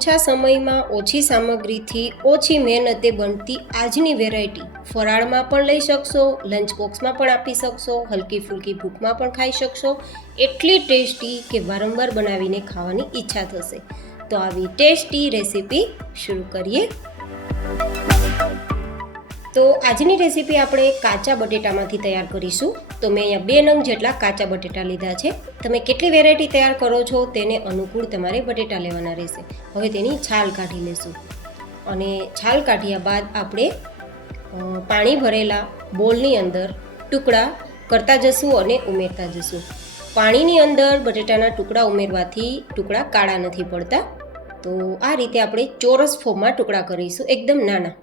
ઓછા સમયમાં ઓછી સામગ્રીથી ઓછી મહેનતે બનતી આજની વેરાયટી ફરાળમાં પણ લઈ શકશો, લંચ બોક્સમાં પણ આપી શકશો, હલકી ફૂલકી ભૂખમાં પણ ખાઈ શકશો. એટલી ટેસ્ટી કે વારંવાર બનાવીને ખાવાની ઈચ્છા થશે. તો આવી ટેસ્ટી રેસીપી શરૂ કરીએ. તો આજની રેસીપી આપણે કાચા બટેટામાંથી તૈયાર કરીશું. તો મેં અહીંયા 2 નંગ જેટલા કાચા બટેટા લીધા છે. તમે કેટલી વેરાયટી તૈયાર કરો છો તેને અનુકૂળ તમારે બટેટા લેવાના રહેશે. હવે તેની છાલ કાઢી લેશું અને છાલ કાઢ્યા બાદ આપણે પાણી ભરેલા બોલની અંદર ટુકડા કરતા જશું અને ઉમેરતા જશું. પાણીની અંદર બટેટાના ટુકડા ઉમેરવાથી ટુકડા કાળા નથી પડતા. તો આ રીતે આપણે ચોરસ ફોર્મમાં ટુકડા કરીશું, એકદમ નાના.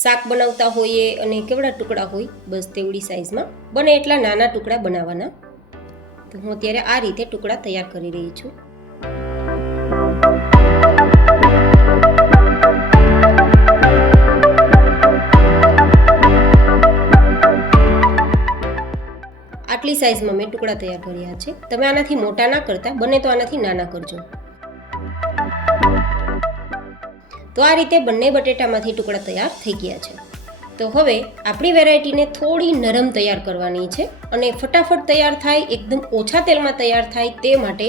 શાક બનાવતા હોઈએ અને કેવડા ટુકડા હોય બસ તેવડી સાઇઝમાં બને એટલા નાના ટુકડા બનાવવાના. તો હું અત્યારે આ રીતે ટુકડા તૈયાર કરી રહી છું. આટલી સાઇઝમાં મેં ટુકડા તૈયાર કર્યા છે. તમે આનાથી મોટા ના કરતા, બને તો આનાથી નાના કરજો. તો આ રીતે બંને બટેટામાંથી ટુકડા તૈયાર થઈ ગયા છે. તો હવે આપણી વેરાયટીને થોડી નરમ તૈયાર કરવાની છે અને ફટાફટ તૈયાર થાય, એકદમ ઓછા તેલમાં તૈયાર થાય તે માટે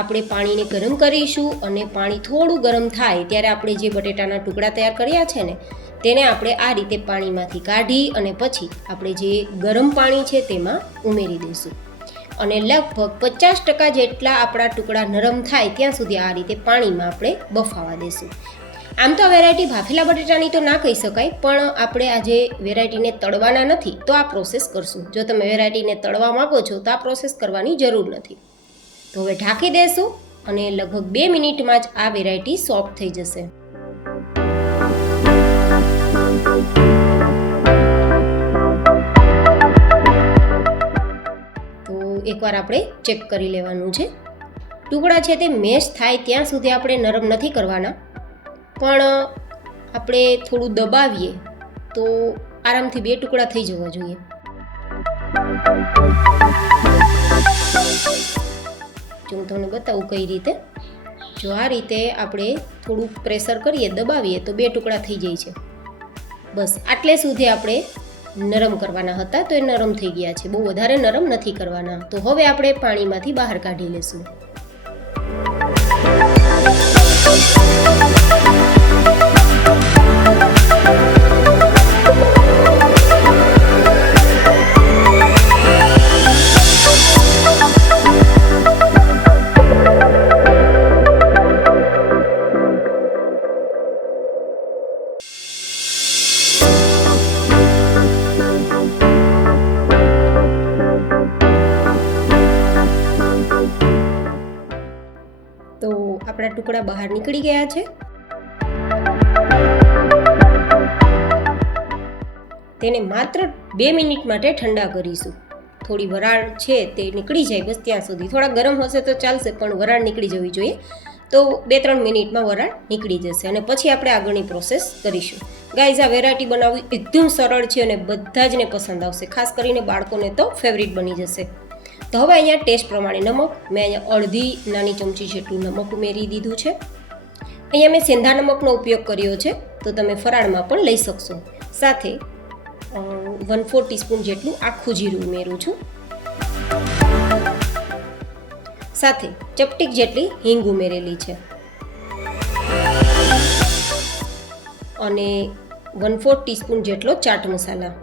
આપણે પાણીને ગરમ કરીશું અને પાણી થોડું ગરમ થાય ત્યારે આપણે જે બટેટાના ટુકડા તૈયાર કર્યા છે ને તેને આપણે આ રીતે પાણીમાંથી કાઢી અને પછી આપણે જે ગરમ પાણી છે તેમાં ઉમેરી દઈશું અને લગભગ 50% જેટલા આપણા ટુકડા નરમ થાય ત્યાં સુધી આ રીતે પાણીમાં આપણે બફાવા દઈશું. આમ તો આ વેરાયટી ભાફેલા બટેટાની તો ના કહી શકાય, પણ આપણે આજે વેરાયટીને તળવાના નથી તો આ પ્રોસેસ કરશું. જો તમે વેરાયટીને તળવા માગો છો તો આ પ્રોસેસ કરવાની જરૂર નથી. તો હવે ઢાંકી દેશું અને લગભગ 2 મિનિટમાં જ આ વેરાયટી સોફ્ટ થઈ જશે. તો એકવાર આપણે ચેક કરી લેવાનું છે. ટુકડા છે તે મેશ થાય ત્યાં સુધી આપણે નરમ નથી કરવાના, પણ આપણે થોડું દબાવીએ તો આરામથી 2 ટુકડા થઈ જવા જોઈએ. જો હું તમને બતાવું કઈ રીતે. જો આ રીતે આપણે થોડું પ્રેશર કરીએ, દબાવીએ તો 2 ટુકડા થઈ જાય છે. બસ આટલે સુધી આપણે નરમ કરવાના હતા તો એ નરમ થઈ ગયા છે. બહુ વધારે નરમ નથી કરવાના. તો હવે આપણે પાણીમાંથી બહાર કાઢી લેશું. તો આપણા ટુકડા બહાર નીકળી ગયા છે. તેને માત્ર 2 મિનિટ માટે ઠંડા કરીશું. થોડી વરાળ છે તે નીકળી જાય બસ ત્યાં સુધી. થોડા ગરમ હશે તો ચાલશે, પણ વરાળ નીકળી જવી જોઈએ. તો 2-3 મિનિટમાં વરાળ નીકળી જશે અને પછી આપણે આગળની પ્રોસેસ કરીશું. ગાઈઝ, આ વેરાયટી બનાવવી એકદમ સરળ છે અને બધા જને પસંદ આવશે. ખાસ કરીને બાળકોને તો ફેવરિટ બની જશે. તો હવે અહીંયા ટેસ્ટ પ્રમાણે નમક, મેં અહીંયા અડધી નાની ચમચી જેટલું નમક ઉમેરી દીધું છે. અહીંયા મેં સેંધા નમકનો ઉપયોગ કર્યો છે, તો તમે ફરાળમાં પણ લઈ શકશો. સાથે 1/4 ટીસ્પૂન જેટલું આખું જીરું ઉમેરું છું. સાથે ચપટીક જેટલી હિંગ ઉમેરેલી છે અને 1/4 ટીસ્પૂન જેટલો ચાટ મસાલા.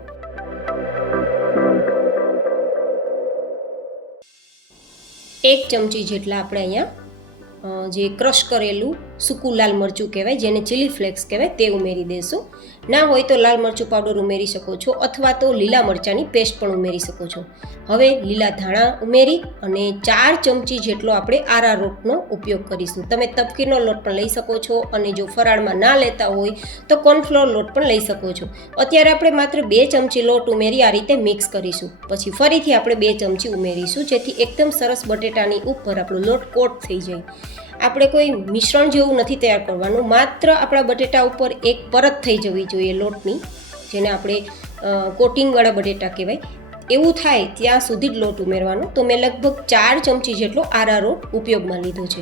એક ચમચી જેટલા આપણે અહીંયા જે ક્રશ કરેલું સૂકું લાલ મરચું કહેવાય, જેને ચીલી ફ્લેક્સ કહેવાય, તે ઉમેરી દેશું. ના હોય તો લાલ મરચું પાવડર ઉમેરી શકો છો અથવા તો લીલા મરચાંની પેસ્ટ પણ ઉમેરી શકો છો. હવે લીલા ધાણા ઉમેરી અને 4 ચમચી જેટલો આપણે આરારોટનો ઉપયોગ કરીશું. તમે તપકીનો લોટ પણ લઈ શકો છો અને જો ફરાળમાં ના લેતા હોય તો કોર્નફ્લોર લોટ પણ લઈ શકો છો. અત્યારે આપણે માત્ર 2 ચમચી લોટ ઉમેરી આ રીતે મિક્સ કરીશું. પછી ફરીથી આપણે 2 ચમચી ઉમેરીશું, જેથી એકદમ સરસ બટેટાની ઉપર આપણો લોટ કોટ થઈ જાય. આપણે કોઈ મિશ્રણ જેવું નથી તૈયાર કરવાનું, માત્ર આપણા બટેટા ઉપર એક પરત થઈ જવી જોઈએ લોટની, જેને આપણે કોટિંગવાળા બટેટા કહેવાય. એવું થાય ત્યાં સુધી જ લોટ ઉમેરવાનો. તો મેં લગભગ 4 ચમચી જેટલો આરારોટ ઉપયોગમાં લીધો છે.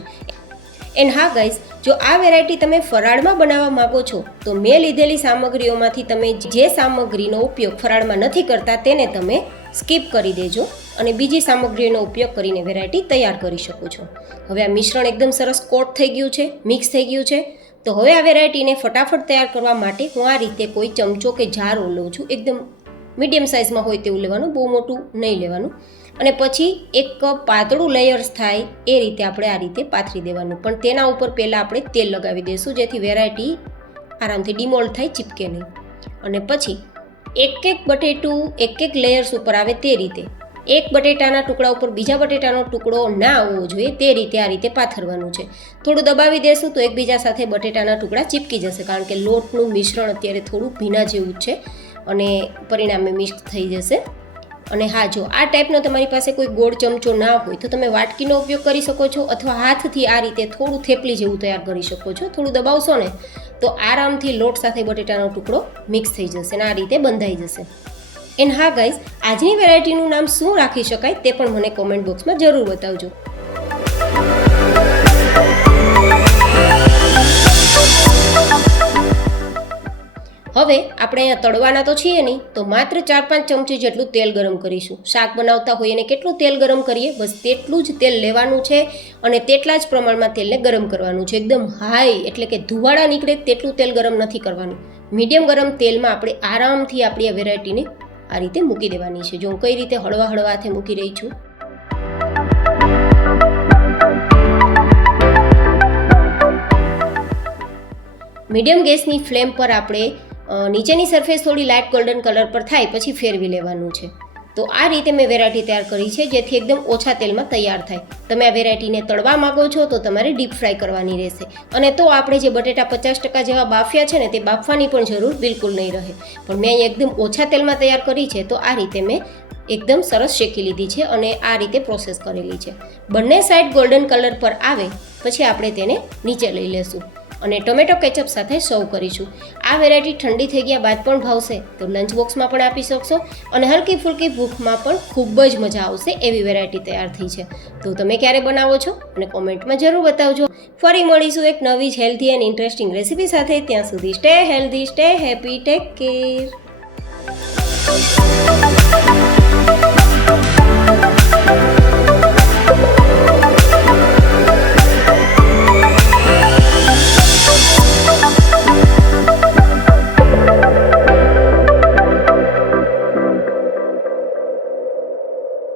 એન્ડ હા ગાઈઝ, જો આ વેરાયટી તમે ફરાળમાં બનાવવા માંગો છો તો મેં લીધેલી સામગ્રીઓમાંથી તમે જે સામગ્રીનો ઉપયોગ ફરાળમાં નથી કરતા તેને તમે સ્કીપ કરી દેજો અને બીજી સામગ્રીનો ઉપયોગ કરીને વેરાયટી તૈયાર કરી શકો છો. હવે આ મિશ્રણ એકદમ સરસ કોટ થઈ ગયું છે, મિક્સ થઈ ગયું છે. તો હવે આ વેરાયટીને ફટાફટ તૈયાર કરવા માટે હું આ રીતે કોઈ ચમચો કે જારો લઉં છું. એકદમ મીડિયમ સાઇઝમાં હોય તેવું લેવાનું, બહુ મોટું નહીં લેવાનું. અને પછી એક પાતળું લેયર્સ થાય એ રીતે આપણે આ રીતે પાથરી દેવાનું. પણ તેના ઉપર પહેલાં આપણે તેલ લગાવી દઈશું જેથી વેરાયટી આરામથી ડિમોલ્ડ થાય, ચીપકે નહીં. અને પછી એક એક બટેટું એક લેયર્સ ઉપર આવે તે રીતે, એક બટેટાના ટુકડા ઉપર બીજા બટેટાનો ટુકડો ના આવવો જોઈએ તે રીતે આ રીતે પાથરવાનું છે. થોડું દબાવી દેશું તો એકબીજા સાથે બટેટાના ટુકડા ચીપકી જશે, કારણ કે લોટનું મિશ્રણ અત્યારે થોડું ભીના જેવું જ છે અને પરિણામે મિક્સ થઈ જશે. અને હા, જો આ ટાઈપનો તમારી પાસે કોઈ ગોળ ચમચો ના હોય તો તમે વાટકીનો ઉપયોગ કરી શકો છો અથવા હાથથી આ રીતે થોડું થેપલી જેવું તૈયાર કરી શકો છો. થોડું દબાવશો ને તો આરામથી લોટ સાથે બટેટાનો ટુકડો મિક્સ થઈ જશે અને આ રીતે બંધાઈ જશે. એન્ડ હા ગાઈઝ, આજની વેરાયટીનું નામ શું રાખી શકાય તે પણ મને કોમેન્ટ બોક્સમાં જરૂર બતાવજો. હવે આપણે અહીંયા તળવાના તો છીએ નહીં, તો માત્ર 4-5 ચમચી જેટલું તેલ ગરમ કરીશું. શાક બનાવતા હોઈએ અને કેટલું તેલ ગરમ કરીએ બસ તેટલું જ તેલ લેવાનું છે અને તેટલા જ પ્રમાણમાં તેલને ગરમ કરવાનું છે. એકદમ હાઈ એટલે કે ધુવાડા નીકળે તેટલું તેલ ગરમ નથી કરવાનું. મીડિયમ ગરમ તેલમાં આપણે આરામથી આપણી આ વેરાયટીને આ રીતે મૂકી દેવાની છે. જો હું કઈ રીતે હળવા હાથે મૂકી રહી છું. મીડિયમ ગેસની ફ્લેમ પર આપણે નીચેની સરફેસ થોડી લાઇટ ગોલ્ડન કલર પર થાય પછી ફેરવી લેવાનું છે. તો આ રીતે મેં વેરાયટી તૈયાર કરી છે જેથી એકદમ ઓછા તેલમાં તૈયાર થાય. તમે આ વેરાયટીને તળવા માંગો છો તો તમારે ડીપ ફ્રાય કરવાની રહેશે. અને તો આપણે જે બટેટા 50% જેવા બાફ્યા છે ને તે બાફવાની પણ જરૂર બિલકુલ નહીં રહે. પણ મેં અહીંયા એકદમ ઓછા તેલમાં તૈયાર કરી છે તો આ રીતે મેં એકદમ સરસ શેકી લીધી છે અને આ રીતે પ્રોસેસ કરેલી છે. બંને સાઈડ ગોલ્ડન કલર પર આવે પછી આપણે તેને નીચે લઈ લેશું અને ટોમેટો કેચઅપ સાથે સર્વ કરીશું. આ વેરાયટી ઠંડી થઈ ગયા બાદ પણ ભાવશે તો લંચ બોક્સમાં પણ આપી શકશો અને હલકી ફુલકી ભૂખમાં પણ ખૂબ જ મજા આવશે એવી વેરાયટી તૈયાર થઈ છે. તો તમે ક્યારે બનાવો છો અને કોમેન્ટમાં જરૂર બતાવજો. ફરી મળીશું એક નવી જ હેલ્ધી એન્ડ ઇન્ટરેસ્ટિંગ રેસીપી સાથે. ત્યાં સુધી stay healthy, stay happy, take care.